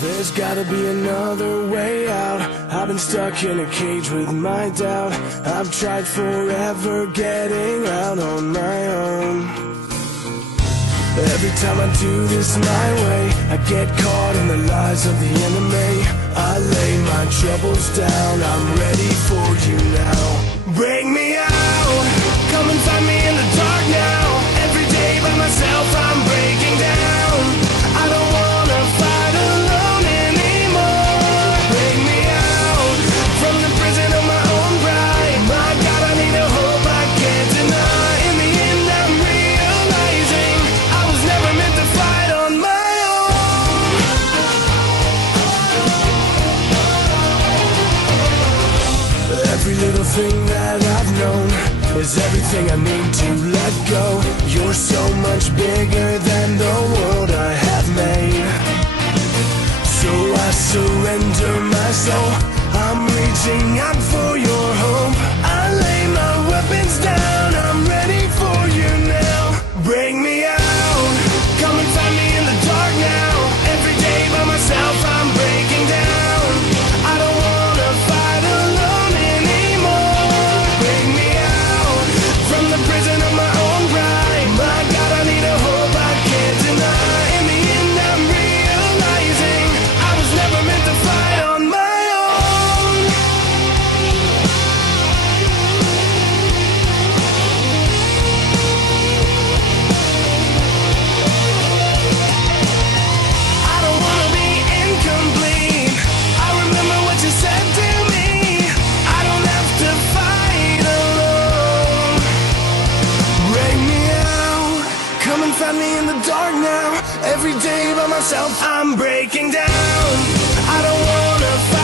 There's gotta be another way out. I've been stuck in a cage with my doubt. I've tried forever getting out on my own. Every time I do this my way, I get caught in the lies of the enemy. I lay my troubles down, I'm ready for you now. Bring me out, come and find me in the dark now. Every day by myself I'm breaking down. I don't wanna fight alone anymore. Bring me out, from the prison of my own pride. My God, I need a hope I can't deny. In the end I'm realizing I was never meant to fight on my own. Every little thing that I've known is everything I need to let go. You're so much bigger than the world I have made. So I surrender my soul. I'm reaching out for your hope. I lay my weapons down, I'm ready for you now. Bring me out, come and find me in the dark now. Every day by myself I'm breaking down. I don't wanna fight alone anymore. Bring me out, from the prison of my own pride. My God, I need a hope I can't deny. In the end I'm realizing I was never meant to fight on my own. I don't wanna be incomplete. I remember what you said to me. I don't have to fight alone. Bring me out, come and find me in the dark now. Every day by myself I'm breaking down. I don't wanna fight